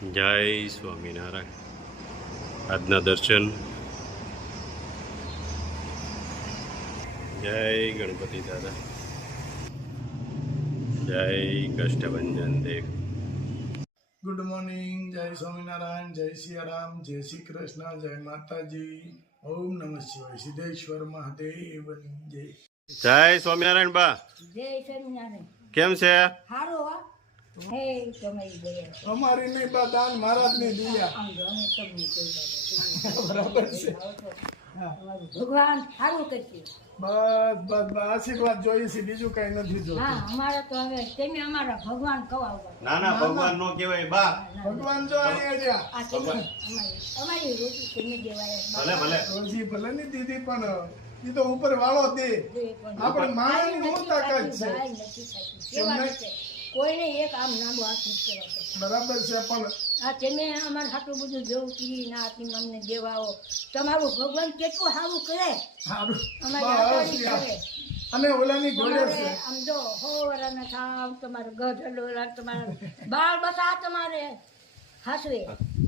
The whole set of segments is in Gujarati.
જય સ્વામિનારાયણ. આજના દર્શન. જય ગણપતિ દાદા. જય કષ્ટભંજન દેવ. Good morning. જય સ્વામિનારાયણ, જય સિયારામ, જય શ્રી કૃષ્ણ, જય માતાજી. ઓમ નમઃ શિવાય. સિદ્ધેશ્વર મહાદેવની જય. જય સ્વામિનારાયણ બા. જય સ્વામિનારાયણ. કેમ છે? હારો હો. હે તમારી દયા. અમારી નહીં બા, દાન મહારાજ ની દિયા. આમ જો અમે તમને કહી બરાબર છે. હા. ભગવાન સારું કરશે. બસ આશીર્વાદ જોઈએ છે, બીજું કઈ નથી જોતું. હા, અમારા તો હવે તમે અમારા ભગવાન કવાવો. ના ના, ભગવાન નો કહેવાય બા. ભગવાન જો અહીંયા રહ્યા. આ તમે અમારી રોટી તમે દેવાય. ભલે ભલે. રોજી ભલે ની દીદી, પણ એ તો ઉપર વાળો દે. આપણે માણસની શું તાકાત છે? કોઈને એક આમ નામો હાથ નથી કરાતો. બરાબર છે, પણ આ તમે અમારે હાટું બધું જેવું કરી ના તમે અમને દેવાઓ. તમારું ભગવાન કેટલું સારું કરે. સારું. અમારી આગાડી કરે. અને ઓલાની ઘોડે છે. આમ જો હોવરાના થાવ તમારે ગઢ અડોરા તમારે બાળ બતા તમારે હાસવે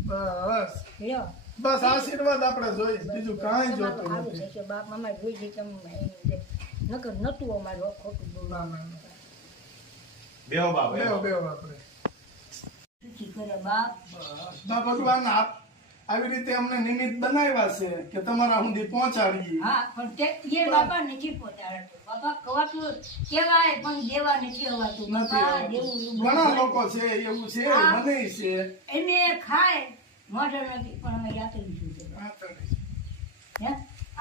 બસ લ્યો. બસ આશીર્વાદ આપણે જોઈએ, બીજું કાંઈ જોતું સારું નથી. થશે બાપ. અમારે જોઈ જઈ તમે નકર નતું અમારું ખોટું બોલ. ના ના ના. બેહો બા, બેહો બેહો. બેહો આપણે. સુખી કરે બાપ. બા ભગવાન આવી રીતે અમને નિમિત્ત બનાવ્યા છે કે તમારા સુધી પહોંચાડીએ. હા, પણ તે એ બાપા નથી પહોંચાડતો. બાપા કવાતું કેવાય પણ દેવા નથી હવાતું. બાપા દેવું ઘણા લોકો છે એવું છે, મને છે. એને ખાય મોઢે નથી પણ અમે યાત્રી છું હે.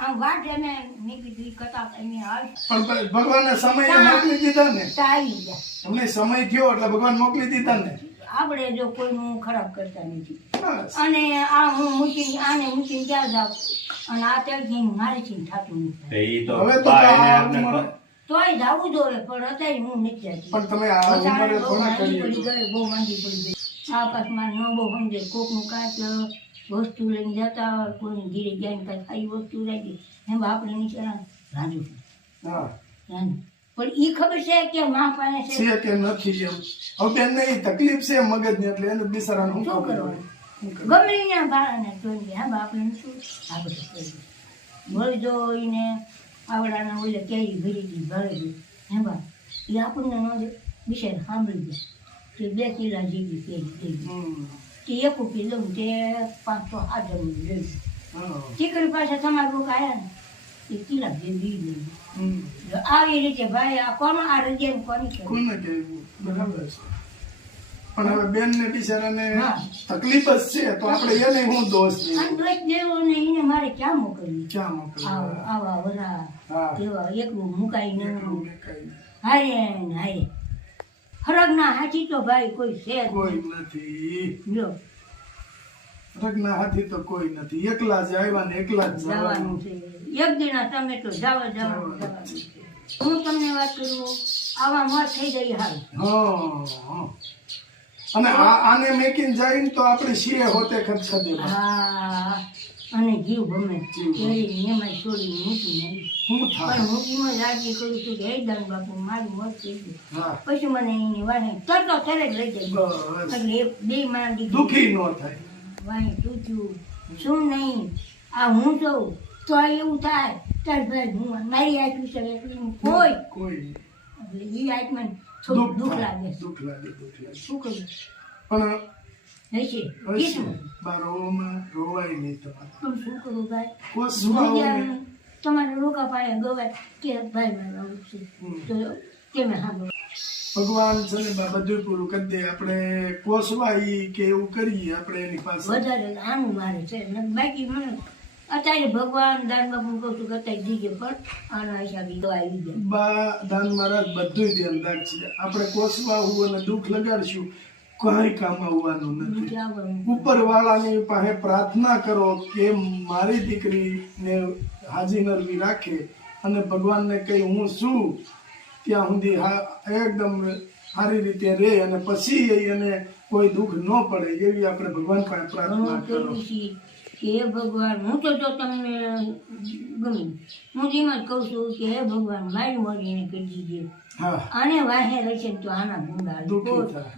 આમ વાટ એને નીકળી કથા એને આવી પણ ભગવાને સમય મોકલી દીધા ને. આવી ગયા. અમને સમય થયો એટલે ભગવાન મોકલી દીધા ને. આપણે જો કોઈનું ખરાબ કરતા નથી. બસ. અને આ હું મૂકીને આને મૂકીને ક્યાં જાઉં અને આ ત્યાંથી મારેથી થતું નથી. ઈ તો હવે તો બા એને આ આપણે ઉંમરે- તોય જવું જોઈએ પણ અત્યારે હું નથી જતી. પણ તમે આ ઉંમરે બહુ થોડા માંદી કરી પડી ગઈ, બહુ માંદી પડી ગઈ. આ પાસમાં ન બહુ સમજે. કોકનું કાંઈક વસ્તુ લઈને જતા હોય, કોઈ ઘીરે જઈને કાંઈ ખાઈ વસ્તુ રાખી એમ આપણે નીચે રાંધું હા રાંધું. પણ ઈ ખબર છે કે માં પાસે છે છે કે નથી એમ. હવે બેન ને ઈ તકલીફ છે મગજની, એટલે એને બિચારાને શું શું કરવાનું? કરવાનું? ગમે એના બાળાને જોઈને હા આપણે શું આ બધું કરી વળી જો એને આવડાના ઓલે કેરી ભરી ભરેલી હે બા એ આપણને ન વિશે સાંભળી જાય કે 2 કિલા જેવી કેરી દેવી કે 1 રૂપિયા લઉં તે 500 હાજર લઈ હા. ચીકણી પાસે તમારા લોકો આવ્યા ને એ કિલા જેવી લઈ હમ. આવી રીતે ભાઈ આ કોણ આ રજે કોની કરી કોને કહેવું? બરાબર છે. પણ હવે બેન ને બિચારાને હા. તકલીફ જ છે, તો આપણે એને હું દોષ અને દઈએ? દોષ દેવો ને એને મારે ક્યાં મોકલવી? ક્યાં મોકલવા? આવા વરા હા. કેવા એકલું મુકાઈ ન એકલું દેખાય. હાય ને હાય હરગના હાથી તો ભાઈ કોઈ છે જ કોઈ નહીં. નથી. જો રગના હાથી તો કોઈ નથી. એકલા જ આવ્યા ને એકલા જ જવાનું જવાનું. છે એક દિના તમે તો જવાનું છે. હું તમને વાત કરું આવા મોત થઈ ગઈ હાલ હા. અને આને મેકીને જાય ને તો આપણે છીએ હોતે ખદખદે. હા અને જીવ ગમે જીવ ગમે. કેરી એમાં છોડી મૂકી નહીં શું પણ થાય? હું એમાં રાજી કરું છું કે હે દાન બાપુ મારી મોત થઈ ગઈ. હા. પછી મને એની વાહે તરતો તરે જ લઈ જાય. બસ. એટલે બે માં દુખી ન થાય. વાહે તૂટ્યું શું નહીં આ હું જોઉં તો એવું થાય તાર ભાઈ હું મારી આટલું છે એટલું કોઈ કોઈ એટલે એ આટમાં થોડું દુઃખ લાગે છે. દુઃખ લાગે. શું કરું પણ હશે હશે. કેટલું બારોમાં રોવાય નહીં તમારે. પણ શું કરું ભાઈ કોસવાઓને તમારે રોકા પાડે ગવાય કે ભાઈ મારે આવું છે તો કેમે સાંભળો ભગવાન છે ને બધું પૂરું કરી દે. આપણે કોસવાઈ કે એવું કરીએ આપણે એની પાસે. વધારે આનું મારે છે ને બાકી મને અત્યારે ભગવાન દાન બાપુ કહું છું કે અત્યારે દીજે પણ આના હિસાબે દવા આવી જાય. બા દાન મહારાજ બધું ધ્યાન રાખશે. આપણે કોસવાવું અને દુઃખ લગાડશું, કઈ કામ આવવાનું નથી. બીજું આવવાનું. ઉપર વાળાની પાસે પ્રાર્થના કરો કે મારી દીકરીને હાજી નરવી રાખે, અને ભગવાનને કહી હું છું ત્યાં સુધી એકદમ સારી રીતે રહે, અને પછી એને કોઈ દુઃખ ન પડે એવી આપણે ભગવાન પાસે પ્રાર્થના હું કરો. કરું છું કે હે ભગવાન હું તો જો તમને ગમી હું એમ જ કહું છું કે હે ભગવાન મારી મોરીને કરી દીધે હા. આને વાહે રહેશે તો આના ગુંડા દુઃખી થાય.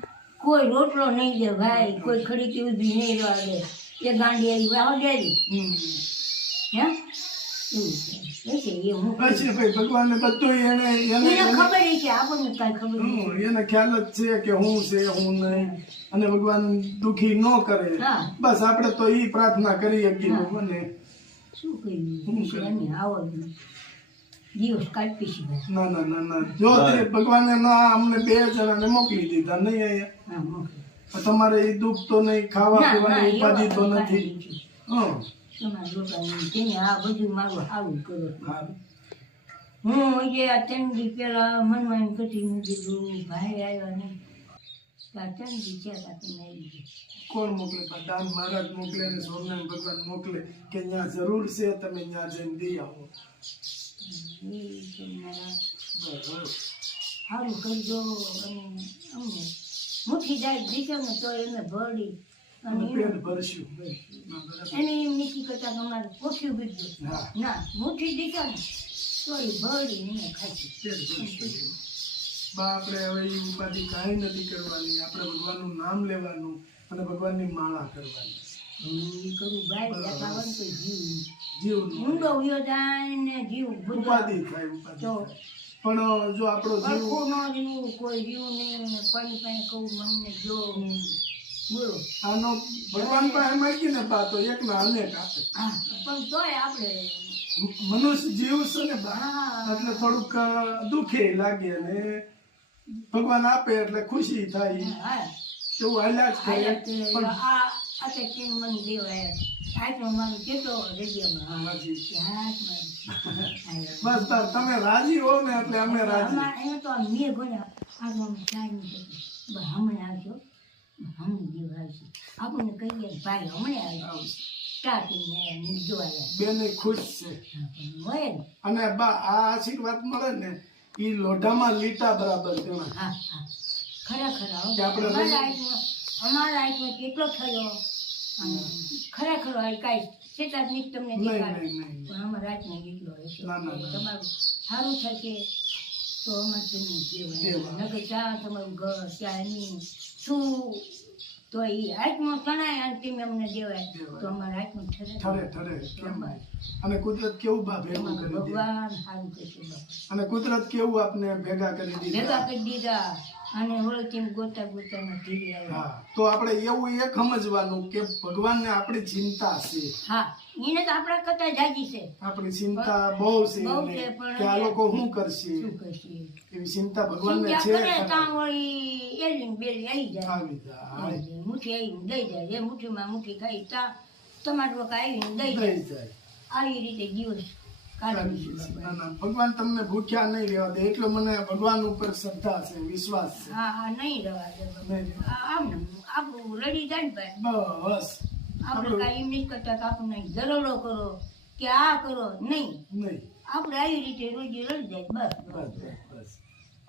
કોઈ રોટલો નહીં દે ભાઈ, કોઈ ખડીકી ઊભી નહીં રહેવા દે, એ ગાંડી આવી વાહ દેરી હે એવું છે એ હું પછી ભાઈ ભગવાને બધું એને એને ખબર છે, આપણને કાંઈ ખબર નથી. એને ખ્યાલ જ છે કે હું છે હું નહીં, અને ભગવાન દુખી ન કરે. હા. બસ આપણે તો ઈ પ્રાર્થના કરીએ કે ભગવાને શું કહ્યું એની આવડ દિવસ કાઢી છે ભાઈ. ના ના ના ના જો તે ભગવાને ના અમને 2 જણાને મોકલી દીધા નહીં અહીંયા, હા મોકલો. તો તમારે એ દુઃખ તો નહીં, ખાવા ના, ના, પીવાની ઉપાધિ તો એવા નથી. કાંઈ નથી. હં. તમારા લોકોને તેને આ બધું મારું સારું કરો. હા. હું જે આ 3 દી પહેલા મનમાં એમ કરતી મેં કીધું ભાઈ આવ્યા નહીં, આ 3 દી છે તમે આવી ગયા. કોણ મોકલે? દાન મહારાજ મોકલે ને સ્વામિનારાયણ ભગવાન મોકલે કે ત્યાં જરૂર છે, તમે ત્યાં જઈને દઈ આવો. એ કે મારા બરાબર. સારું કરજો, અને અમને મુઠ્ઠી જાય દીકરો ને તો એને ભરી અને પેટ ભરશું. એને એમ નથી કરતા કે અમારે પોઠ્યું બીજું હા. ના, મુઠ્ઠી દીકરા ને તો એ ભરી એને ખાતી. પેટ ભરશું. બા આપણે હવે એ ઉપાધિ કાંઈ નથી કરવાની, આપણે ભગવાનનું નામ લેવાનું અને ભગવાનની માળા કરવાની. હું ઈ કરું ભાઈ, દેખાવાનું તો જીવ જીવનું ઊંડો ઉયો જાય ને જીવ ઉપાધિ થાય, ઉપાધિ તો થાય. પણ જો આપણો જીવ સરખું ન જીવું, કોઈ જીવ નહીં ને પડી પાસે કહું મને જો બોલો. આનો ભગવાન પાસે માંગી ને બા તો એકના અનેક આપે. હા પણ તોય આપણે મનુષ્ય જીવ છે ને બા, હા. એટલે થોડુંક દુખે લાગે ને ભગવાન આપે એટલે ખુશી થાય. હા એવું હાલ્યા જ કરે. પણ આ તે કેમ મને દેવાય આટલું મારું કેટલો રેડિયોમાં હાજી. હાથ બસ તાર તમે રાજી હો ને એટલે અમે રાજી. એને તો મેં ગણ્યા આગળ ચાઈ નહીં બસ હમણાં આવજો, હમણાં દેવા આવશે. આપણને કહીએ ભાઈ હમણાં આવજો, સ્ટાર્ટિંગ જોવા બેને ખુશ છે. હોય ને. અને બા આ આશીર્વાદ મળે ને ઈ લોઢામાં લીટા બરાબર ગણાય. હા હા ખરેખર કે આપણે અમારા આઈટમાં કેટલો થયો અને ખરેખર કાંઈ ચેતા જ નહીં તમને નહીં દેખાડે. નહીં નહીં. પણ અમારા આઈટમાં એટલો હશે. ના, ના, ના. તમારું સારું થશે તો અમારે તમને દેવા. દેવા નકર ત્યાં તમારું ઘર ત્યાં એની શું તો એ આઈટમાં તણાય અને તમે અમને દેવાય દેવાય. તો અમારા આઈટમાં ઠરે ઠરે ઠરે કેમ નહીં? અને કુદરત કેવું બા ભેગું કરી દે, ભગવાન સારું કરશે બાપા. અને કુદરત કેવું આપને ભેગા કરી ભેગા દીધા. કરી દીધા અને વળી તેમ ગોતા ગોતામાં ધીરે આવ્યા. હા તો આપણે એવું એક સમજવાનું કે ભગવાનને આપણી ચિંતા છે. હા એને તો આપણા કરતા જાજી છે. આપણી ચિંતા બહુ છે બહુ એને, છે, પણ કે આ લોકો શું કરશે શું કરશે એવી ચિંતા ભગવાનને ચિંતા છે કરે ખરા. ત્યાં વળી એલી બેલી આવી જાય આવી જાય. મુઠ્ઠી આવીને દઈ જાય, એ મુઠ્ઠીમાં મુઠ્ઠી ખાઈ ત્યાં તમારા લોકો આવીને દઈ જાય. દઈ જાય. આવી રીતે દિવસ કાઢી છે ના બાપા. ના ભગવાન તમને ભૂખ્યા નહીં રહેવા દે, એટલો મને ભગવાન ઉપર શ્રદ્ધા છે, વિશ્વાસ છે. હા હા નહીં રવા દે બાપા. નહીં રહેવા. આમ ને આપણું રડી જાય ને ભાઈ. બસ આપણે કાંઈ એમ નહીં કરતા કે આપણને દરોડો કરો કે આ કરો નહીં. નહીં. આપણે આવી રીતે રોજ રડી જાય બસ. બસ બસ બસ.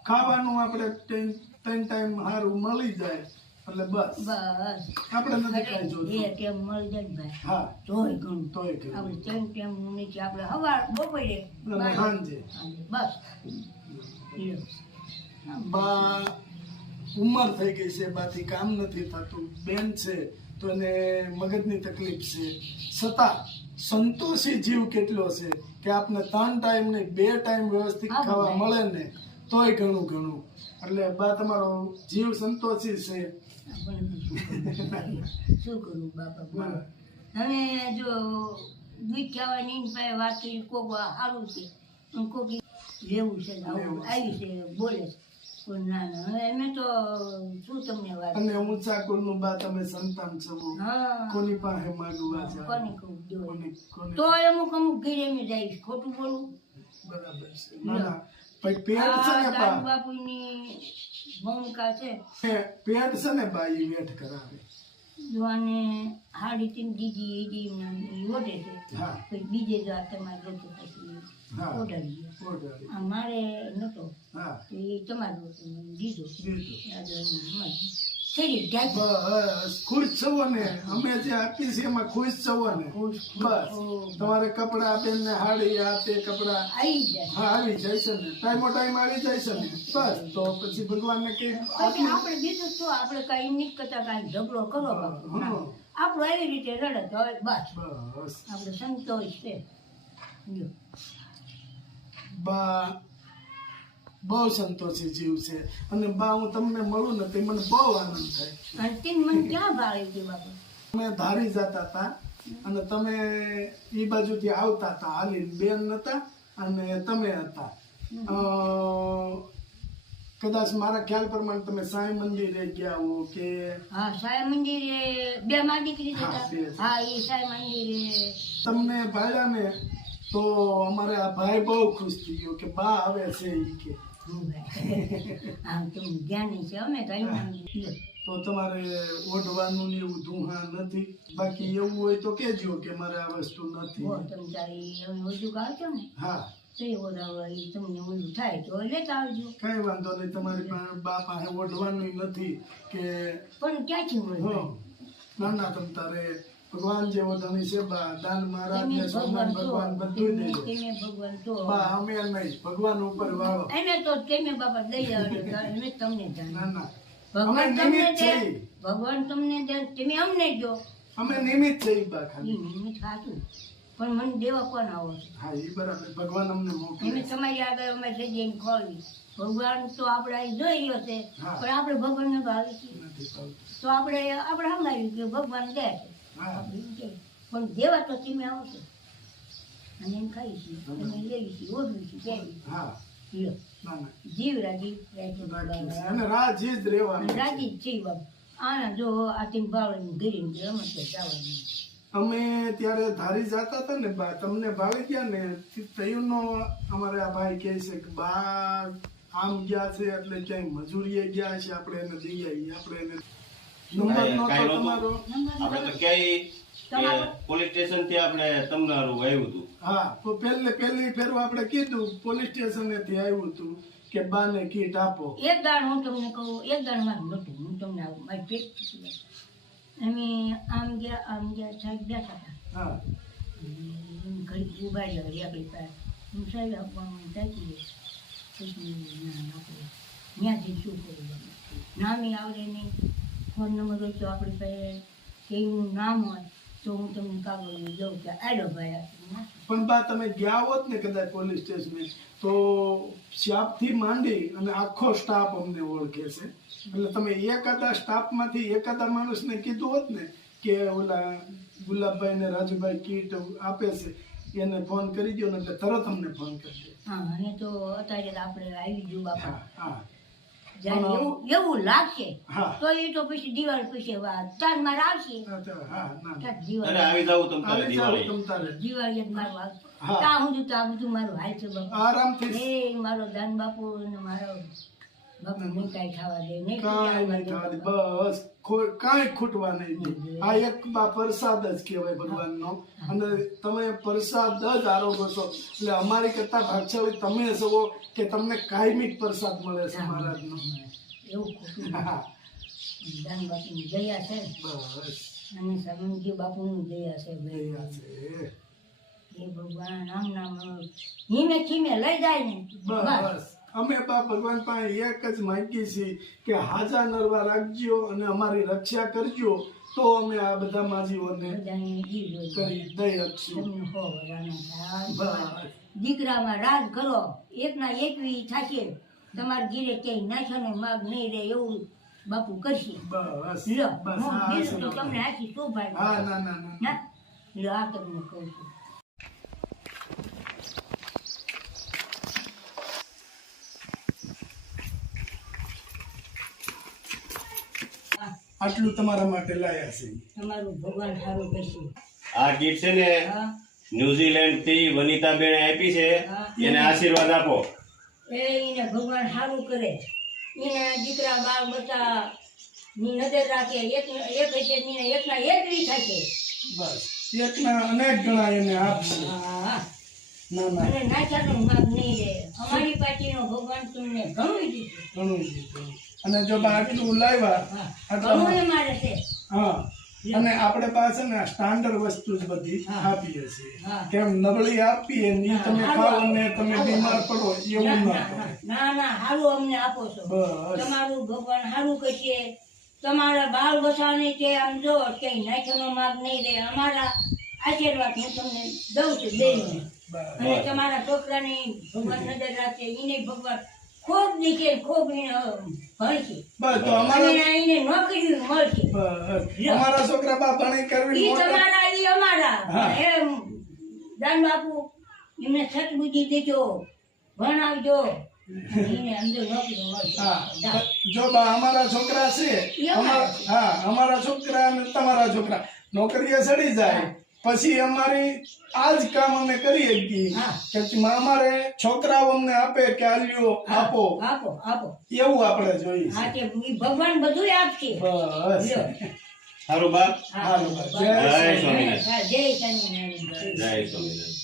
ખાવાનું આપણે 3 ટાઈમ સારું મળી જાય એટલે બસ બસ આપણે નથી કાંઈ જોતું. એ ટેમ મળી જાય ને ભાઈ હા તોય ઘણું. તોય કે આપણે તેમ ટેમ નથી, આપણે સવાર બપોરે અને સાંજે. બસ લ્યો. બા ઉંમર થઈ ગઈ છે, બાથી કામ નથી થતું, બેન છે તો એને મગજની તકલીફ છે, છતાં સંતોષી જીવ કેટલો છે કે આપને 3 ટાઈમ નહીં 2 ટાઈમ વ્યવસ્થિત હા, ખાવા ભાઈ. મળે ને તોય ઘણું ઘણું. એટલે બા તમારો જીવ સંતોષી છે. આપણને શું કરું બાપા બોલો. હવે જો દૂધ ખાવાની એની પાસે વાત કરી કોક સારું છે અને કોક લેવું છે ને આવું આવી છે બોલે છે પણ ના ના હવે અમે તો શું તમને વાત અને ઊંચા કુળનું બા તમે સંતાન છો, હા કોની પાસે માંગવા જાય? કોને કહું દેવાય. કોની તો અમુક અમુક ઘરે એમ જાય છે. ખોટું બોલું બરાબર છે. ના ના પછી પેટ છે આ ને દાદુ બા, બાપુની ભૂમિકા છે. પેટ છે ને બા ઈ વેઠ કરાવે. જોવાને હાડી તીન દીદી એડી ઓઢે છે. હા પછી બીજે જો આ તમારે જોતું પછી હા ઓઢાડી ઓર્ડર. આ મારે નતો હા એ તમારો દીધો દીધું. દાદો એમને શેરી જાય બસ ખુશ છો ને, અમે જે આપી છે એમાં ખુશ છો ને. ખુશ, બસ તમારે કપડા બેન ને હાડી આ તે કપડા આવી જાય. હા આવી જાય છે ને, ટાઈમો ટાઈમ આવી જાય છે ને. બસ તો પછી ભગવાનને કઈ પછી આપણે બીજું શું, આપણે કઈ નહીં કરતા, કઈ ઝઘડો કરો બાપુ. ના. આપણું એવી રીતે રડત હવે બસ બસ આપણે સંતોષ છે. જો. બા બહુ સંતોષી જીવ છે, અને બા હું તમને મળું ને તે મને બહુ આનંદ થાય. અને તે મને ક્યાં ભાવે છે બાપુ? અમે ધારી જતા હતા અને તમે એ બાજુથી આવતા હતા, હાલી બેન નતા અને તમે હતા. કદાચ મારા ખ્યાલ પ્રમાણે તમે સાંઈ મંદિરે ગયા હો કે હા, સાંઈ મંદિરે બે માં દીકરી હા, હતા. બે. હા, એ સાંઈ મંદિરે તમને ભાડ્યા ને તો અમારે આ ભાઈ બહુ ખુશ થઈ ગયો કે બા આવે છે ઈ કે. આમ તો જ્ઞાની છે અમે કઈ નામ દીધું. તો તમારે ઓઢવાનું ને એવું ધુહા નથી? બાકી એવું હોય તો કહેજો કે મારે આ વસ્તુ નથી. તમે તારી ઓછું આવજો ને હા તો એ ઓઢાવા એ તમને ઓલું થાય તો લેતા આવજો. કઈ વાંધો નહીં, તમારી પાસે બા પાસે ઓઢવાનું નથી કે પણ ક્યાંથી હોય? હં. ના ના તમ તારે ભગવાન જેવો ધણી છે બા, દાન મહારાજ ને સોમનાથ ભગવાન બધું દે. તમે ભગવાન તો બા અમે નહીં, ભગવાન ઉપર વાળો. એને તો તમે બાપા દઈ આવજો અમે તમને જાણ. ના ના ભગવાન અમે તમને નિમિત્ત દે, છીએ. ભગવાન તમને દે, તમે અમને જો. અમે નિમિત્ત છે ઈ બા એ ખાલી. નિમિત્ત સાચું, પણ મને દેવા કોણ આવો છો? હા એ બરાબર, ભગવાન અમને મોકલે. અમે તમારી આગળ અમે જઈને ખોલવી. ભગવાન તો આપણે અહીં જોઈ રહ્યો છે, હા. પણ આપણે ભગવાનને ભાવી છીએ નથી ભાવતું. તો આપણે સમજાવ્યું કે ભગવાન દે છે. હા આપણે એમ કહીએ. પણ દેવા તો તમે આવશો અને એમ ખાઈ છીએ, તમે લેવી છીએ, ઓઢવી છીએ, પહેરી હા લ્યો. ના ના જીવ રાજી રાખી છે. રાજી અને રાજી જ રહેવાનું છે. રાજી જ છીએ બાપુ. આના જો આ તેમ ભાવને ઘેરીને કે અમે તો જવાનું. અમે ત્યારે ધારી જતા હતા ને બા, તમને ભાવી ગયા ને તયુનો અમારે આ ભાઈ કહે છે કે બા આમ ગયા છે એટલે ક્યાંય મજૂરીએ ગયા છે, આપણે એને દઈ આવીએ. આપણે એને નંબર કાંઈ નહોતો નહોતું. તમારો. આપણે તો ક્યાંય પોલીસ સ્ટેશન થી આપણે તમને આવ્યું હતું. હા તો પહેલી ફેરવા આપણે કીધું પોલીસ સ્ટેશનેથી આવ્યું હતું કે બાને કીટ આપો. એક દાડ હું તમને કહું, એક દાડ મારું નહોતું, હું તમને આવું મારી પેટ તૂટી ગયું. અમે આમ ગયા સાહેબ બેઠા હતા. હા ઘડી ઉગાડી આવે આપણી પાસે. હું સાહેબ આપવાનું ચાકી દઈશ. પછી ના આપણે ત્યાંથી શું કરું? નામે આવડે નહીં, ફોન નંબર હોય તો આપણી પાસે કે એનું નામ હોય તો હું તમને કાગળ દઉં કે આડો ભાઈ આ. પણ બા તમે ગયા હોત ને કદાચ પોલીસ સ્ટેશને તો સ્ટાફથી માંડી અને આખો સ્ટાફ અમને ઓળખે છે. એટલે તમે એકાદા સ્ટાફમાંથી એકાદા માણસને કીધું હોત ને કે ઓલા ગુલાબભાઈ ને રાજુભાઈ કીટ આપે છે એને ફોન કરી દો ને એટલે તરત અમને ફોન કરી દે. હા, અને તો અત્યારે તો આપણે આવી ગયું બાપા. હા હા જ્યારે એવું લાગશે હા તો એ તો પછી દિવાળી પછી ચાંદ મારે આવશે. હા ના ક્યાંક અરે દિવાળી આવી જાવ તમ તારે આવી જાવ દિવાળી. તમ તારે દિવાળી જ મારું આવશે. હા. ત્યાં સુધી તો આ બધું મારું હાલ છે બાપા. આરામથી એ મારો દાન બાપુ અને મારો બાપુ નહીં કાંઈ ખાવા દે નહીં કાંઈ નહીં થવા દે. બસ કાંઈ ખૂટવા નહીં દે. આ એક બા પ્રસાદ જ કહેવાય ભગવાનનો, અને તમે પ્રસાદ જ આરોગો છો. એટલે અમારી કરતા ભાગશાળી તમે છો કે તમને કાયમિક પ્રસાદ મળે છે મહારાજનો. એવું ખોટું હા દાન બાપુની દયા છે બસ અને સમજી બાપુની દયા છે ભાઈ. દયા છે. એ ભગવાન આમ નામ ધીમે ધીમે લઈ જાય ને બસ અમે બા ભગવાન પાસે એક જ માંગીએ છીએ કે હાજા નરવા રાખજો અને અમારી રક્ષા કરજો, તો અમે આ બધા માજીઓને બધાને જીવ હોય. કરી દઈ શકશું. તમને હો વરાના બસ દીકરામાં રાજ કરો, એકના એકવી થશે. તમારા ઘીરે ક્યાંય નાખને માગ નહીં રહે એવું બાપુ કરશે. બસ લો બસ હું હા બીજું તો તમને આખી શોભાય. હા ના ના ના ના લો આ તમને કહું છું. આટલું તમારા માટે લાયા છે. તમારું ભગવાન સારું કરશે. આ કીટ છે ને હા ન્યુઝીલેન્ડ થી વનિતાબેન આપી છે, એને આશીર્વાદ આપો. એને ભગવાન સારું કરે, એને દીકરા બાળ બચ્ચા ની નજર રાખે. એક હશે ને એકના એક રી થશે. બસ એકના અનેક ગણા એને આપશે. હા ના ના અને નાચાનો માગ નહીં રહે. અમારી પાર્ટીનો ભગવાન તમને ઘણું દીધું. ઘણું દીધું. અને જો બા આટલું લાવ્યા હા, આટલા ઘણું એ મારે છે. હા અને આપણે પાસે ને સ્ટાન્ડર્ડ વસ્તુ જ બધી હા. આપીએ છીએ હા. કેમ નબળી આપીએ ને ઈ તમે હા, ખાઓ હાલો. ને તમે હાલો. બીમાર પડો એવું ના, ના ના, કરો. ના, ના, હારું અમને આપો છો. બસ તમારું ભગવાન હારું કરશે. તમારા બાળ બસાને કે આમ જો કે નાખ્યાનો માગ નહીં રહે. અમારા આશીર્વાદ હું તમને દઉં છું બેયને. બસ. અને તમારા છોકરાને ભગવાન નજર રાખે. એને ભગવાન ખૂબ દીશે, ખૂબ એને ભણશે. બસ તો અને અમારા એને નોકરી મળશે. બસ. અમારા છોકરા બા ભણી કરવી ઈ મોટા તમારા ઈ અમારા. હા. એમ દાન બાપુ એમને સદબુદ્ધિ દેજો, ભણાવજો. એને અંદર નોકરી મળશે. હા જો બા અમારા છોકરા છે ઈ અમારા. હા અમારા છોકરા અને તમારા છોકરા નોકરીએ ચડી જાય હા. પછી અમારી આ જ કામ અમે કરીએ છીએ હા. કે અમારે છોકરાઓ અમને આપે કે આ લ્યો આપો આપો આપો. એવું આપણે જોઈએ હા તે ઈ ભગવાન બધું આપશે. બસ લ્યો. સારું બા હા, હાલો, બસ. જય સ્વામિનારાયણ. હા, જય સ્વામિનારાયણ. જય સ્વામિનારાયણ.